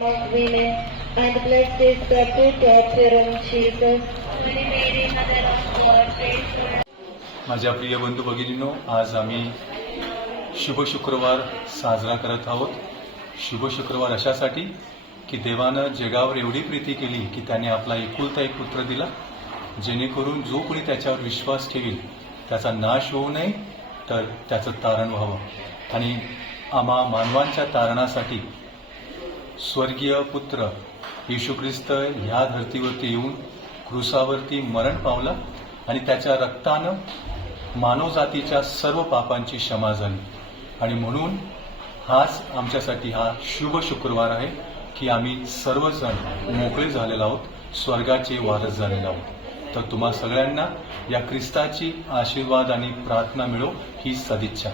among women, and blessed is the fruit of your womb, Jesus. Holy Mary, Mother of God, pray for us. माझ्या प्रिय बंधू भगिनींनो आज आम्ही शुभ शुक्रवार साजरा करत आहोत शुभ शुक्रवार अशासाठी की देवानं जगावर एवढी प्रीती केली की त्याने आपला एकुलता एक पुत्र दिला जेणेकरून जो कोणी त्याच्यावर विश्वास ठेवील त्याचा नाश होऊ नये तर त्याचं तारण व्हावं आणि आम्हा मानवांच्या तारणासाठी स्वर्गीय पुत्र येशू ख्रिस्त ह्या धर्तीवरती येऊन क्रुसावरती मरण पावला आणि त्याच्या रक्तानं मानवजातीच्या सर्व पापांची क्षमा झाली. आणि म्हणून हाच आमच्यासाठी हा शुभ शुक्रवार आहे की आम्ही सर्वजण मोकळे झालेलो आहोत स्वर्गाचे वारस झालेलो आहोत. तर तुम्हा सगळ्यांना या ख्रिस्ताची आशीर्वाद आणि प्रार्थना मिळो ही सदिच्छा.